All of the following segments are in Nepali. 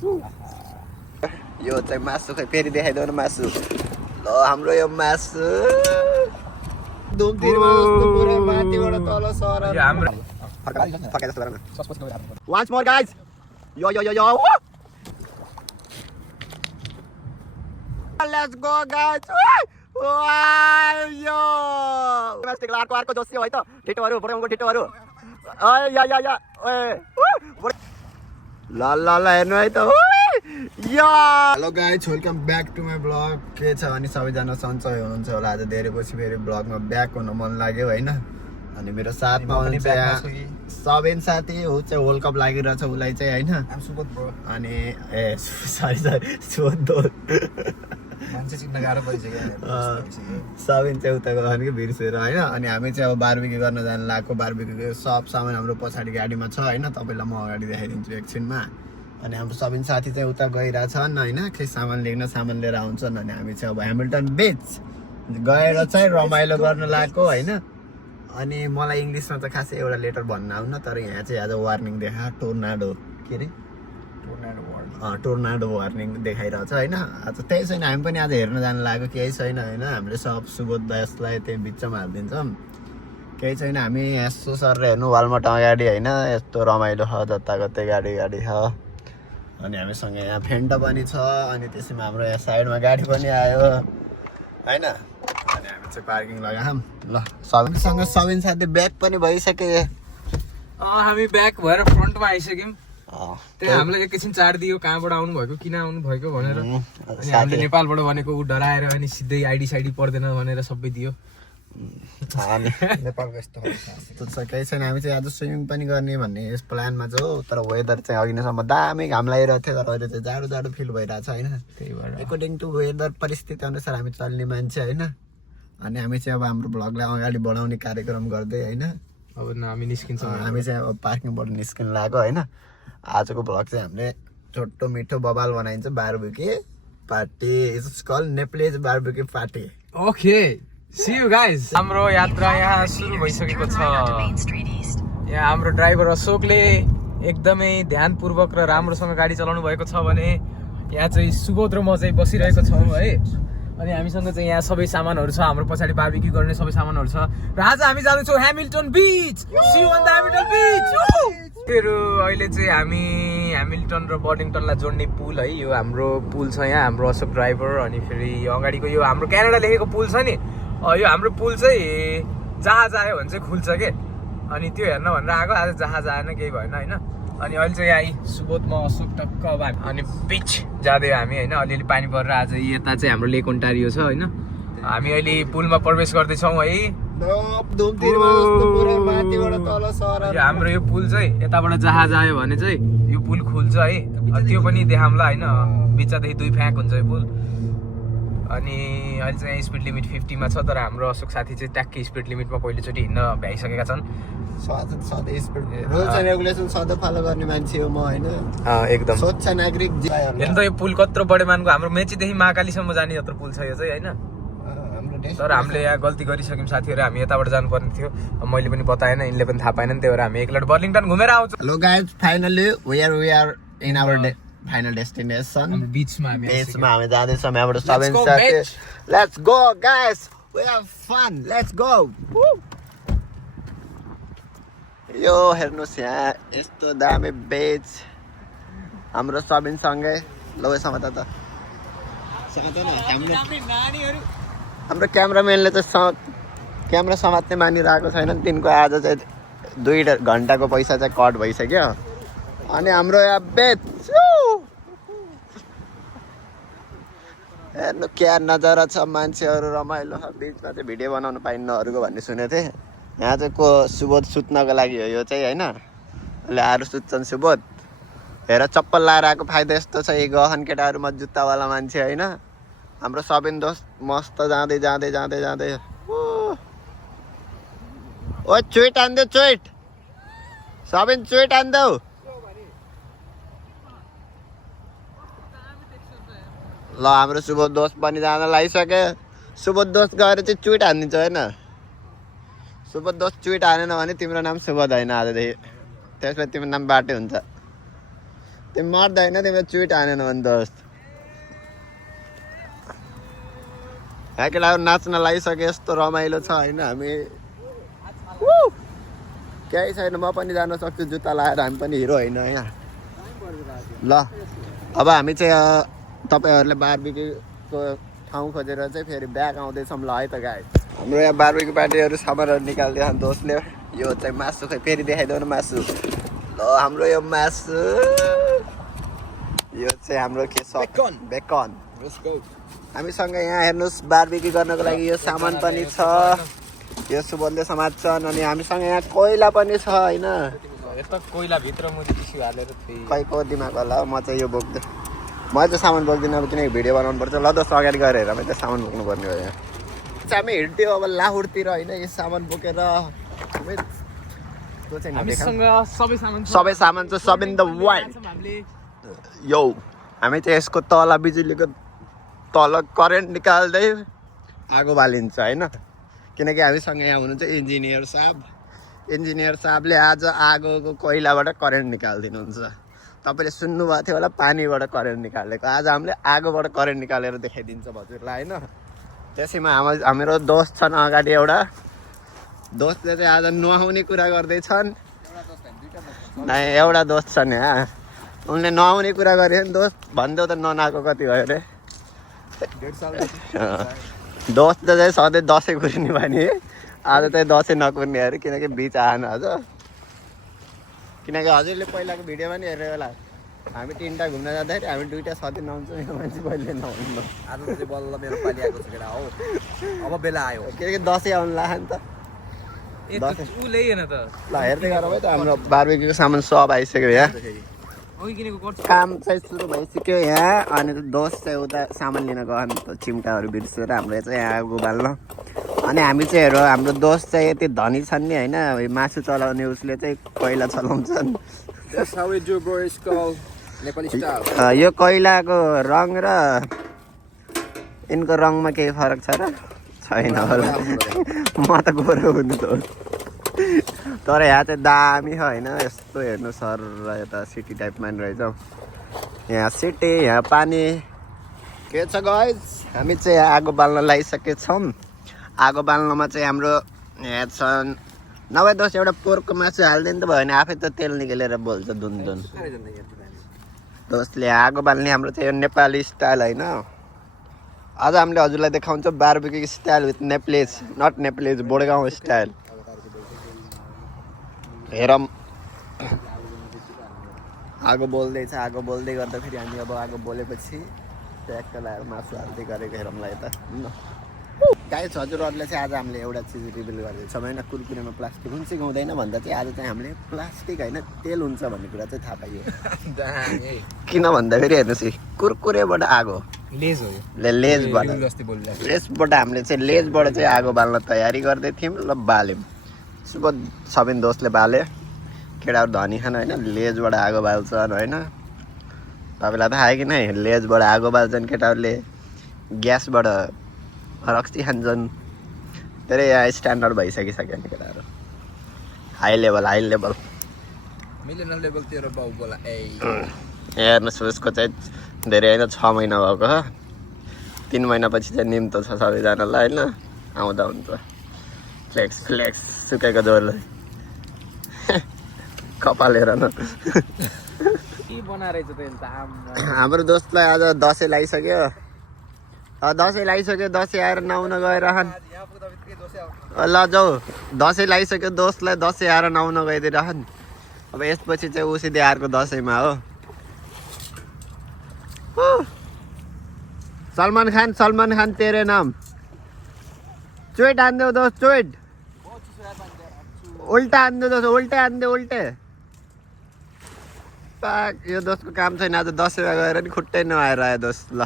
यो चाहिँ मासु खै फेरि देखाइदेऊ न मासु ल हाम्रो यो मासु धुमतिरमा जस्तो पुरा माथिबाट तल सर हाम्रो फर्काइ जस्तो गर न once more guys yo let's go guys यो मास्टिक अर्को जोसी हो है त ठिटोहरु बडाउँको ठिटोहरु या ल हेर्नु है त hello guys welcome back to my vlog के छ अनि सबैजना सन्चै हुनुहुन्छ होला आज धेरै पछि फेरि ब्लगमा ब्याक हुन मन लाग्यो होइन अनि मेरो साथमा हुनुहुन्छ सबेन साथी ऊ चाहिँ वर्ल्ड कप लागिरहेछ उसलाई चाहिँ होइन अनि ए सरी मान्छे चिन्न गाह्रो परिसक्यो सबेन चाहिँ उता गयो कि बिर्सेर होइन अनि हामी चाहिँ अब बारबिक्यू गर्न जानु लागेको बारबिक्यूको सब सामान हाम्रो पछाडि गाडीमा छ होइन तपाईँलाई म अगाडि देखाइदिन्छु एकछिनमा अनि हाम्रो सबैन साथी चाहिँ उता गइरहेछन् होइन के सामान लिएर आउँछन् अनि हामी चाहिँ अब ह्यामिल्टन बिच गएर चाहिँ रमाइलो गर्न लागेको होइन अनि मलाई इङ्ग्लिसमा त खासै एउटा लेटर भन्न आउन तर यहाँ चाहिँ आज वार्निङ देखा टोर्नाडो के अरे टोर्नाडो वार्निङ देखाइरहेछ होइन आज त्यही छैन हामी पनि आज हेर्न जानु लागेको केही छैन होइन हामीले सब सुबोध दासलाई त्यही बिचमा हालिदिन्छौँ केही छैन हामी यसो सर हेर्नु वालमट अगाडि होइन यस्तो रमाइलो छ जताको त्यही गाडी छ अनि हामीसँग यहाँ फेन्टा पनि छ अनि त्यसैमा हाम्रो यहाँ साइडमा गाडी पनि आयो होइन अनि हामी चाहिँ पार्किङ लगायौँ ल सबैसँग सबैन साथी ब्याक पनि भइसके हामी ब्याक भएर फ्रन्टमा आइसक्यौँ त्यहाँ हामीलाई एकैछिन चाड दियो कहाँबाट आउनु भएको किन आउनु भएको भनेर अनि हामीले नेपालबाट भनेको ऊ डराएर अनि सिधै आइडी साइडी पर्दैन भनेर सबै दियो नेपालको यस्तो केही छैन हामी चाहिँ आज स्विमिङ पनि गर्ने भन्ने यस प्लानमा छ तर वेदर चाहिँ अघि नैसम्म दामी घाम लागिरहेको थियो तर अहिले चाहिँ जाडो फिल भइरहेको छ होइन त्यही भएर एकोर्डिङ टु वेदर परिस्थिति अनुसार हामी चल्ने मान्छे होइन अनि हामी चाहिँ अब हाम्रो भ्लगलाई अगाडि बढाउने कार्यक्रम गर्दै होइन अब हामी निस्किन्छौँ हामी चाहिँ अब पार्किङबाट निस्किनु लाग्यो होइन आजको भ्लग चाहिँ हामीले छोटो मिठो बबाल बनाइन्छ barbecue party it's called Nepalese barbecue party okay see you guys हाम्रो यात्रा यहाँ सुरु भइसकेको छ यहाँ हाम्रो ड्राइभर अशोकले एकदमै ध्यानपूर्वक र राम्रोसँग गाडी चलाउनु भएको छ भने यहाँ चाहिँ सुबोध र म चाहिँ बसिरहेको छौँ है अनि हामीसँग चाहिँ यहाँ सबै सामानहरू छ हाम्रो पछाडि बारबेक्यू गर्ने सबै सामानहरू छ र आज हामी जाँदैछौँ Hamilton beach C you on the Hamilton बिच अहिले चाहिँ हामी ह्यामिल्टन र बर्डिङटनलाई जोड्ने पुल है यो हाम्रो पुल छ यहाँ हाम्रो अशोक ड्राइभर अनि फेरि अगाडिको यो हाम्रो क्यानाडा लेखेको पुल छ नि यो हाम्रो पुल चाहिँ जहाज आयो भने चाहिँ खुल्छ के अनि त्यो हेर्न भनेर आएको आज जहाज आएन केही भएन होइन अनि अहिले चाहिँ यहाँ सुबोधमा अशोक टक्क अब अनि बिच जाँदै हामी होइन अलिअलि पानी परेर आज यता चाहिँ हाम्रो लेक ओन्टारियो छ होइन हामी अहिले पुलमा प्रवेश गर्दैछौँ है हाम्रो यो पुल चाहिँ यताबाट जहाज आयो भने चाहिँ यो पुल खुल्छ है त्यो पनि देखाउँला होइन बिचदेखि 2 फ्याँक हुन्छ यो पुल अनि अहिले चाहिँ स्पिड लिमिट 50 मा छ तर हाम्रो अशोक साथी चाहिँ ट्याक्कै स्पिड लिमिटमा पहिलोचोटि हिँड्न भ्याइसकेका छन् सधैँ स्पिड रुल्स एन्ड रेगुलेसन सधैँ फलो गर्ने मान्छे हो म होइन एकदम स्वच्छ नागरिक हेर्नु त यो पुल कत्रो बडेमानको हाम्रो मेचीदेखि महाकालीसम्म जाने जत्रो पुल छ यो चाहिँ होइन तर हामीले यहाँ गल्ती गरिसक्यौँ साथीहरू हामी यताबाट जानुपर्ने थियो मैले पनि बताएन यिनले पनि थाहा पाएनन् त्यही भएर हामी एकलट बर्लिङटन घुमेर आउँछौँ hello guys finally we are in our final destination बिचमा हामी जाँदैछौँ यहाँबाट सबै साथी let's go guys we have fun let's go यो हेर्नुहोस् यहाँ यस्तो दामी बेच हाम्रो सबिनसँगै ल समात त हाम्रो क्यामराम्यानले चाहिँ क्यामेरा समात्ने मानिरहेको छैन तिनको आज चाहिँ 2 घन्टाको पैसा चाहिँ कट भइसक्यो अनि हाम्रो यहाँ बेच हेर्नु क्या नजारा छ मान्छेहरू रमाइलो छ बिचमा चाहिँ भिडियो बनाउनु पाइन्न अरूको भन्ने सुनेको थिएँ यहाँ चाहिँ को सुबोध सुत्नको लागि हो यो चाहिँ होइन अहिले अरू सुत्छन् सुबोध हेर चप्पल लाएर आएको फाइदा यस्तो छ यी गहन केटाहरूमा जुत्तावाला मान्छे होइन हाम्रो सबिन दोस्त मस्त जाँदै ओ चुइट आन्दो चुइट सबिन चुइट आन्दो ल हाम्रो सुबोध दोस्त पनि जान लागिसक्यो सुबोध दोस्त गएर चाहिँ चुइट हानिदिन्छ होइन सुबोध दोस्त चुइट हानेन भने तिम्रो नाम सुबोध होइन आजदेखि त्यसपछि तिम्रो नाम बाटै हुन्छ तिमी मर्दैन तिमीलाई चुइट हानेन भने दोस्त केटा नाच्न लागिसके यस्तो रमाइलो छ होइन हामी केही छैन म पनि जान सक्छु जुत्ता लगाएर हामी पनि हिरो होइन यहाँ ल अब हामी चाहिँ तपाईँहरूले बारबिक्यूको ठाउँ खोजेर चाहिँ फेरि ब्याग आउँदैछौँ ल है त गाई हाम्रो यहाँ बारबिक्यू पार्टीहरू सामानहरू निकालिदियो दोस्तले यो चाहिँ मासु खै फेरि देखाइदेऊ न मासु ल हाम्रो यो मासु यो चाहिँ हाम्रो के छ बेकन हामीसँग यहाँ हेर्नुहोस् बारबिक्यू गर्नको लागि यो सामान पनि छ यो सुबोधले समात्छन् अनि हामीसँग यहाँ कोइला पनि छ होइन यस्तो कोइला भित्र मुजी टिस्यु हालेर खैको दिमाग होला म चाहिँ यो बोक्दै म चाहिँ सामान बोक्दिनँ अब किनकि भिडियो बनाउनु पर्छ ल दोस्त अगाडि गएर हेर मैले सामान बोक्नु पर्ने हो यहाँ चाहिँ हामी हिँड्थ्यो अब लाहुरतिर होइन यो सामान बोकेर सबै सामान चाहिँ सब इन द वाइल्ड यो हामी चाहिँ यसको तल बिजुलीको तल करेन्ट निकाल्दै आगो बालिन्छ होइन किनकि हामीसँग यहाँ हुनुहुन्छ इन्जिनियर साहबले आज आगोको कोइलाबाट करेन्ट निकालिदिनुहुन्छ तपाईँले सुन्नुभएको थियो होला पानीबाट करेन्ट निकालेको आज हामीले आगोबाट करेन्ट निकालेर देखाइदिन्छ हजुरलाई होइन त्यसैमा हाम्रो दोस्त छन् अगाडि एउटा दोस्तले चाहिँ आज नुहाउने कुरा गर्दैछन् एउटा दोस्त छन् यहाँ उनले नुहाउने कुरा गरे नि दोस्त भनिदेऊ त ननाएको कति भयो अरे दोस्त चाहिँ सधैँ दसैँ कुर्ने भने आज चाहिँ दसैँ नकुर्ने अरे किनकि बिच आएन आज किनकि हजुरले पहिलाको भिडियोमा नि हेरेर होला हामी 3टा घुम्न जाँदाखेरि हामी 2टा सधैँ नुहाउँछौँ यो मान्छे कहिले नुहाउनु आज चाहिँ बल्ल मेरो पालि आएको छ केटा हो अब बेला आयो किनकि दसैँ आउनु लाग्यो नि त त ल हेर्दै गरौँ है त हाम्रो बारबिक्यूको सामान सब आइसक्यो यहाँ काम चाहिँ सुरु भइसक्यो यहाँ अनि दोस्त चाहिँ उता सामान लिन गयो नि त चिम्टाहरू बिर्सेर हाम्रो चाहिँ यहाँ आगो बाल्न अनि हामी चाहिँ हेरौँ हाम्रो दोस्त चाहिँ यति धनी छन् नि होइन मासु चलाउने उसले चाहिँ कोइला चलाउँछन् यो कोइलाको रङ र यिनको रङमा केही फरक छ र छैन होला म त गोरो हुनु त तर यहाँ चाहिँ दामी छ होइन यस्तो हेर्नु सर यता सिटी टाइपमा नि रहेछ यहाँ सिटी यहाँ पानी के छ गाइस हामी चाहिँ आगो बाल्न लागिसकेछौँ आगो बाल्नमा चाहिँ हाम्रो यहाँ छन् नभए दोस्त एउटा पोर्कको मासु हालिदिनु त भयो भने आफै त तेल निकालेर बोल्छ दुन दोस्तले आगो बाल्ने हाम्रो चाहिँ यो नेपाली स्टाइल होइन आज हामीले हजुरलाई देखाउँछ barbecue style with Nepalese not Nepalese Bodgaun style हेरौँ आगो बोल्दैछ आगो बोल्दै गर्दा फेरि हामी अब आगो बोलेपछि ट्याक्क लगाएर मासु हाल्दै गरेको हेरौँला यता गाइस हजुरहरूले चाहिँ आज हामीले एउटा चिज रिभिल गर्दैछौँ होइन कुरकुरेमा प्लास्टिक हुन्छ कि हुँदैन भन्दा चाहिँ आज चाहिँ हामीले प्लास्टिक होइन तेल हुन्छ भन्ने कुरा चाहिँ थाहा पाइयो किन भन्दाखेरि हेर्नुहोस् है कुरकुरेबाट आगो लेजबाट हामीले चाहिँ लेजबाट चाहिँ आगो बाल्न तयारी गर्दै थियौँ ल बाल्यौँ सुबह सबिन दोस्तले बाले केटाहरू धनी खान होइन लेजबाट आगो बाल्छन् होइन तपाईँलाई थाहा कि नै लेजबाट आगो बाल्छन् केटाहरूले ग्यासबाट रक्सी खान्छन् धेरै यहाँ स्ट्यान्डर्ड भइसकिसक्यो नि केटाहरू हाई लेभल हेर्नुहोस् उसको चाहिँ धेरै होइन 6 महिना भएको 3 महिनापछि चाहिँ निम्तो छ सबैजनालाई होइन आउँदा हुन्छ फ्लेक्स सुकेको जोरले कपालेर न हाम्रो दोस्तलाई आज दसैँ लागिसक्यो दसैँ आएर नुहाउन गइरहन् ल जाऊ दसैँ लागिसक्यो दोस्तलाई दसैँ आएर नुहाउन गइदिइरहन् अब यसपछि चाहिँ ऊ सिधै अर्को दसैँमा हो सलमान खान तेरे नाम चोइट हान्दे दोस्त चोइट उल्टा हान्दे दोस्त उल्टे पाक यो दोस्तको काम छैन आज दसैँमा गएर नि खुट्टै नआएर आयो दोस्त ल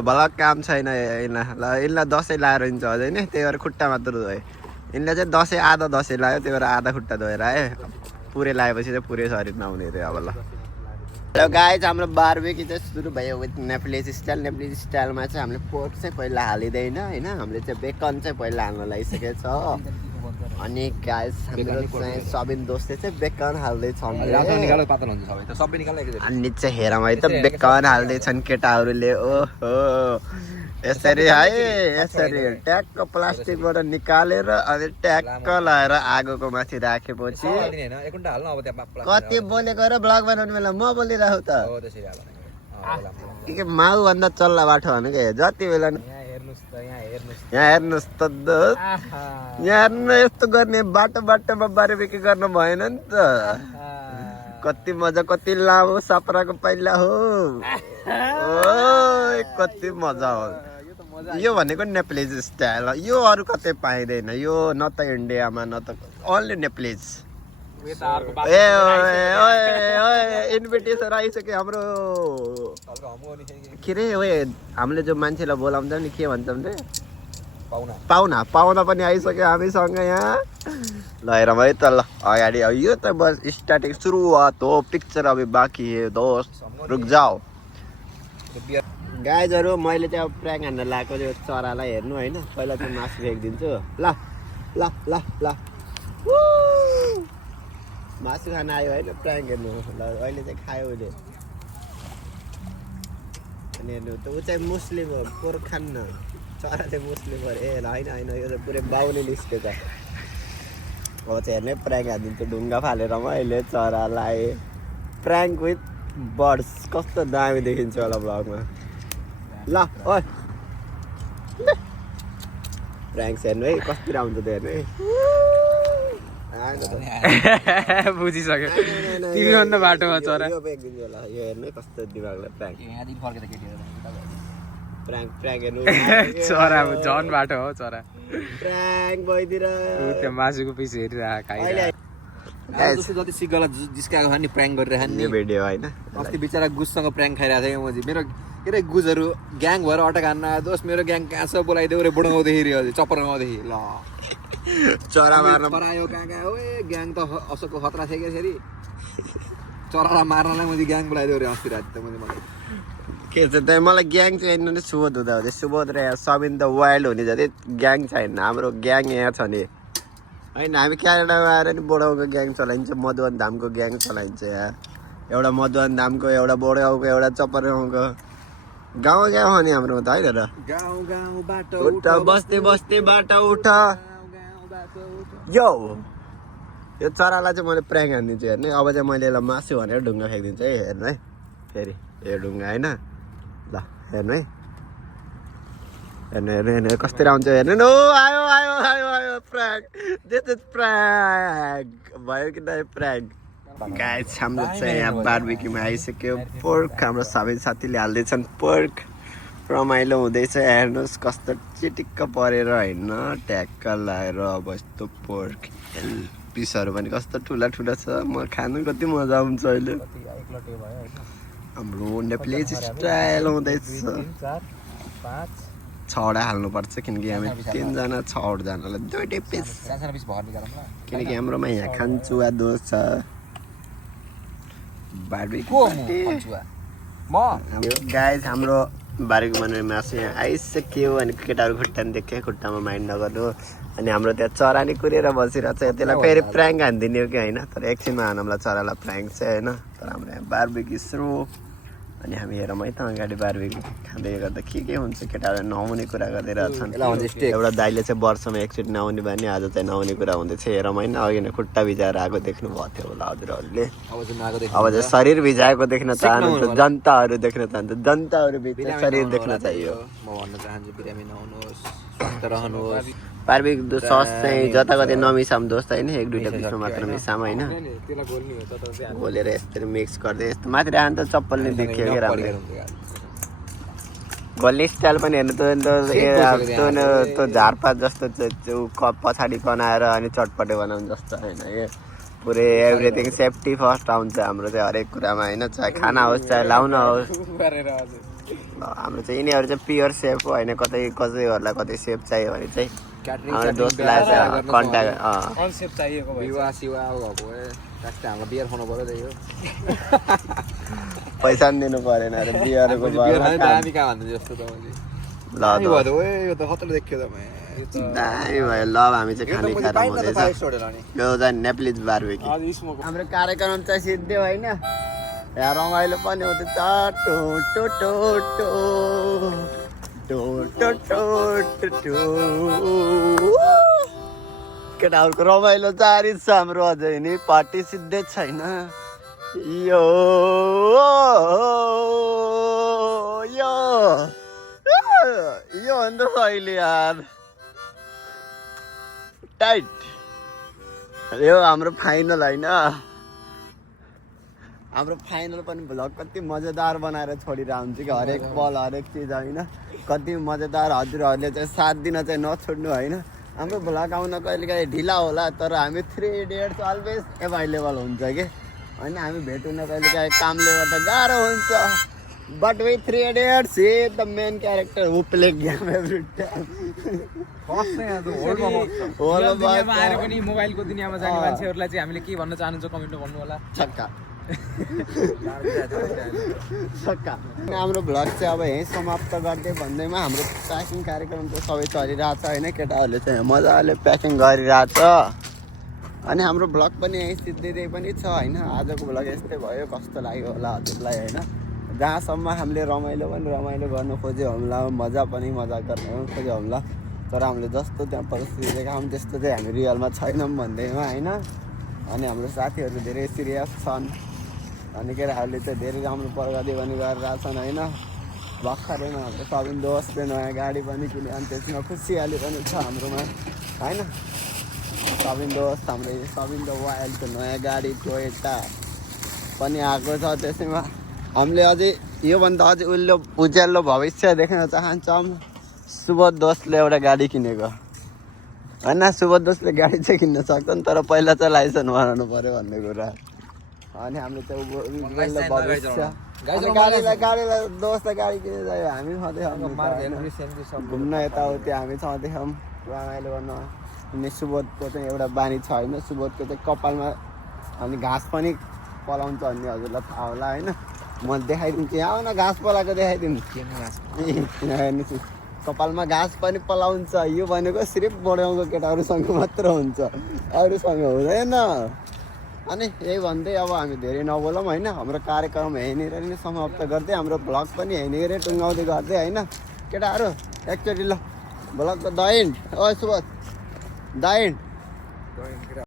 भला काम छैन यिनलाई दसैँ लाएर हिँड्छ अझै नि त्यही भएर खुट्टा मात्र धोयो यिनले चाहिँ आधा दसैँ लायो त्यही भएर आधा खुट्टा धोएर आयो पुरै लगाएपछि चाहिँ पुरै शरीर नहुने थियो अब ल हेलो गाइज हाम्रो बारबिक्यू चाहिँ सुरु भयो विथ नेप्लेज स्टाइलमा चाहिँ हामीले पोर्क चाहिँ पहिला हालिँदैन होइन हामीले चाहिँ बेकन चाहिँ पहिला हाल्न लागिसकेको छ अनि गाइस हाम्रो चाहिँ सबिन दोस्तले चाहिँ बेकन हाल्दैछ निकाल्नु पातल हुन्छ सबै त सबै निकाल्नु एकैचोटि अनि चाहिँ हेरौँ है त बेकन हाल्दैछन् केटाहरूले ओहो यसरी है यसरी ट्याक्क प्लास्टिकबाट निकालेर अनि ट्याक्क लगाएर आगोको माथि राखेपछि हैन एक घण्टा हाल्नु अब त्यहाँ कति बोलेको र ब्लग बनाउने बेला म बोलिरहेको त हो त्यसरी हाल्नु के माउ भन्दा चल्ला बाटो भनेको जति बेला यहाँ हेर्नुहोस् त दोस्त यहाँ हेर्नु यस्तो गर्ने बाटो बाटोमा बारबेकी गर्न भएन नि त कति मजा कति लामो सापराको पहिला हो कति मजा हो यो भनेको नेपालीज स्टाइल यो अरू कतै पाइँदैन यो न त इन्डियामा न त ओन्ली नेपालीज ए इन्भिटेसन आइसक्यो हाम्रो के रे ओए हामीले जो मान्छेलाई बोलाउँछ नि के भन्छौँ रे पाहुना पाहुना पनि आइसक्यो हामीसँग यहाँ ल हेरौँ है त ल अगाडि यो त बस स्टार्टिङ सुरुवात हो पिक्चर अभी बाँकी है दोस्त रुक जाओ गाइजहरू मैले चाहिँ अब प्र्याङ हान्न लगाएको त्यो चरालाई हेर्नु होइन पहिला चाहिँ मासु फ्याँकिदिन्छु ल ल ल ल मासु खान आयो होइन प्र्याङ हेर्नु ल अहिले चाहिँ खायो उसले अनि हेर्नु त ऊ चाहिँ मुस्लिम हो पोर्क खान्न चरा चाहिँ मुस्लिम हो ए होइन होइन यो त पुरै बाहुली निस्केछ अब चाहिँ हेर्ने प्र्याङ हानिदिन्छु ढुङ्गा फालेर मैले चरालाई प्र्याङ्क विथ बर्ड्स कस्तो दामी देखिन्छ होला ब्लगमा ल ओ प्र्याङ्क्स हेर्नु है कस्तो आउँछ त्यो हेर्नु है बुझिसक्यो तिमीभन्दा बाटोमा चरा यो फ्याँकिदिन्छु होला यो हेर्नु है कस्तो दिमागलाई प्र्याङ्क यहाँदेखि फर्केर केटीहरू प्र्याङ्क प्र्याङ्क हेर्नु चरा झन् बाटो हो चरा प्र्याङ्क भइदिएर त्यो मासुको पिस हेरिरहेको खाइरहेको जस्तो जति सिग्गला जिस्काएको छ नि प्र्याङ्क गरिरहेको नि यो भिडियो होइन अस्ति बिचरा गुजसँग प्र्याङ्क खाइरहेको थियो म मेरो के अरे गुजहरू ग्याङ भएर अटक हान्न दोस्त मेरो ग्याङ कहाँ छ बोलाइदेऊ रे बुढाउँदाखेरि हजुर चप्पर गाउँदाखेरि ल चरा मार्न परायो कहाँ कहाँ हो ए ग्याङ त असोको खतरा थियो क्या फेरि चरालाई मार्नलाई मैले ग्याङ बोलाइदेऊ रे अस्ति राति त मैले मलाई के छ त मलाई ग्याङ चाहिँ हेर्नु नै सुबोध हुँदा हुँदै सुबोध र यहाँ सबिन त वाइल्ड हुने जति ग्याङ छैन हाम्रो ग्याङ यहाँ छ नि होइन हामी क्यानाडामा आएर नि बोडाउको ग्याङ चलाइन्छ मधुवन धामको ग्याङ चलाइन्छ यहाँ एउटा मधुवन धामको एउटा बोडाउको एउटा चप्पर गाउँको गाउँ गाउँ हो नि हाम्रो त होइन र गाउँ गाउँ बाटो उठ बस्ती बस्ती बाटो उठ यो यो चरालाई चाहिँ मैले प्र्याङ हानिदिन्छु हेर्ने अब चाहिँ मैले यसलाई मासु भनेर ढुङ्गा फ्याँकिदिन्छु है हेर्नु है फेरि यो ढुङ्गा होइन ल हेर्नु है हेर्नु हेर्नु हेर्नु कस्तो आउँछ हेर्नु न आयो आयो आयो आयो प्र्याङ दिस इज प्र्याङ भयो कि त प्र्याङ गाइस हाम्रो चाहिँ यहाँ बारबेक्यूमा आइसक्यो पोर्क हाम्रो सबै साथीले हाल्दैछन् पोर्क रमाइलो हुँदैछ हेर्नुहोस् कस्तो चिटिक्क परेर होइन ट्याक्क लगाएर अब यस्तो पोर्क पिसहरू पनि कस्तो ठुला ठुला छ म खानु कति मजा आउँछ अहिले हाम्रो नेपाली स्टाइल हुँदैछ 6वटा हाल्नुपर्छ किनकि हामी 3जना 6वटाजनालाई 2टै पिस किनकि हाम्रोमा यहाँ खान्चुवा दोष छ गाइस हाम्रो बारीको बनाउने मासु यहाँ आइसक्यो अनि केटाहरू खुट्टा नि देखेँ खुट्टामा माइन्ड नगर्नु अनि हाम्रो त्यहाँ चरा नि कुरेर बसिरहेको छ त्यसलाई फेरि प्र्याङ्क हानिदिने हो कि होइन तर एकछिनमा हानौँला चरालाई प्र्याङ्क चाहिँ होइन तर हाम्रो यहाँ बारबेक्यू सुरु अनि हामी हेरौँ है त अगाडि बारबेक्यू खाँदै गर्दा के हुन्छ केटाहरू नआउने कुरा गर्दै रहेछन् एउटा दाइले चाहिँ वर्षमा एकचोटि नआउने भने आज चाहिँ नआउने कुरा हुँदैछ हेरौँ होइन अघि नै खुट्टा भिजाएर आएको देख्नु भएको थियो होला हजुरहरूले अब चाहिँ शरीर भिजाएको देख्न चाहनुहुन्छ जनताहरू देख्न चाहन्छ जनताहरू भित्र शरीर देख्न चाहियो म भन्न चाहन्छु बिरामी नहुनुहोस् स्वस्थ रहनुहोस् बारबेक्यू सस चाहिँ जता कतै नमिसाम दोस्त होइन 1-2टा पिसमा मात्र मिसाम होइन घोलेर यसरी मिक्स गर्दै यस्तो माथि राख्नु त चप्पल नै देखियो क्या राम्रो घोल्ने स्टाइल पनि हेर्नु त्यो झारपात जस्तो कप पछाडि बनाएर अनि चटपटे बनाउनु जस्तो होइन कि पुरै एभ्रिथिङ सेफ्टी फर्स्ट आउँछ हाम्रो चाहिँ हरेक कुरामा होइन चाहे खाना होस् चाहे लाउन होस् हाम्रो चाहिँ यिनीहरू चाहिँ प्योर सेफ हो होइन कतै कसैहरूलाई कतै सेफ चाहियो भने चाहिँ हाम्रो दोस्तलाई चाहिँ कन्ट्याक्ट पैसा पनि दिनु परेन अरे बियरको दामी भयो ल हामी चाहिँ खाने खाएर हुँदैछ यो चाहिँ नेप्लिज बारबेक्यू हाम्रो कार्यक्रम चाहिँ सिद्धि होइन यहाँ रमाइलो पनि हुँदैछ टो टो टो टो टो टो टो टो टो केटाहरूको रमाइलो जारी छ हाम्रो अझै नि पार्टी सिद्धै छैन यो यो यो अन्त अहिले यार टाइट यो हाम्रो फाइनल होइन हाम्रो फाइनल पनि भ्लग कति मजेदार बनाएर छोडिरहेको हुन्छ कि हरेक पल हरेक चिज होइन कति मजेदार हजुरहरूले चाहिँ साथ दिन चाहिँ नछोड्नु होइन हाम्रो भ्लग आउन कहिलेकाहीँ ढिला होला तर हामी 3 इडियट्स अलवेज एभाइलेबल हुन्छ कि होइन हामी भेट्नु कहिलेकाहीँ कामले गर्दा गाह्रो हुन्छ बट वी 3 इडियट्स हे the main character who play game every time आएर पनि मोबाइलको दुनियाँमा जाने मान्छेहरूलाई चाहिँ हामीले के भन्न चाहनुहुन्छ कमेन्टमा भन्नु होला छक्का छक्का हाम्रो भ्लग चाहिँ अब यहीँ समाप्त गर्दै भन्दैमा हाम्रो प्याकिङ कार्यक्रम चाहिँ सबै चलिरहेको छ होइन केटाहरूले चाहिँ मजाले प्याकिङ गरिरहेछ अनि हाम्रो भ्लग पनि यहीँ सिद्धिँदै पनि छ होइन आजको भ्लग यस्तै भयो कस्तो लाग्यो होला हजुरलाई होइन जहाँसम्म हामीले रमाइलो गर्नु खोज्यो होला मजा पनि मजा गर्नु खोज्यो होला तर हामीले जस्तो त्यहाँ परिस्थिति देखाऊँ त्यस्तो चाहिँ हामी रियलमा छैनौँ भन्दैमा होइन अनि हाम्रो साथीहरू धेरै सिरियस छन् अनि केटाहरूले चाहिँ धेरै राम्रो प्रगति पनि गरिरहेछन् होइन भर्खरैमा हाम्रो सबिन दोस्तले नयाँ गाडी पनि किन्यो अनि त्यसमा खुसियाली पनि छ हाम्रोमा होइन सबिन दोस्त हाम्रो सबिन द वाइल्डको नयाँ गाडी टोयोटा पनि आएको छ त्यसैमा हामीले अझै योभन्दा अझै उज्यालो भविष्य देख्न चाहन्छौँ सुबोध दोस्तले एउटा गाडी किनेको होइन सुबोध दोस्तले गाडी चाहिँ किन्न सक्छन् तर पहिला चाहिँ लाइसेन्स बनाउनु पऱ्यो भन्ने कुरा अनि हामीले चाहिँ भविष्य गाडीलाई दोस्तलाई गाडी किनेर जायो हामी छँदैछौँ घुम्न यताउति हामी छँदैछौँ रमाइलो गर्न अनि सुबोधको चाहिँ एउटा बानी छ होइन सुबोधको चाहिँ कपालमा अनि घाँस पनि पलाउँछ भन्ने हजुरलाई थाहा होला होइन म देखाइदिन्छु यहाँ आउन घाँस पलाएको देखाइदिन्छु कपालमा घाँस पनि पलाउँछ यो भनेको सिर्फ बढाउँको केटाहरूसँग मात्र हुन्छ अरूसँग हुँदैन अनि यही भन्दै अब हामी धेरै नबोलौँ होइन हाम्रो कार्यक्रम यहीँनिर नै समाप्त गर्दै हाम्रो भ्लग पनि यहीँनिरै टुङ्गाउँदै गर्दै होइन केटाहरू एकचोटि ल भ्लगको द एन्ड ओ सुबोध द एन्ड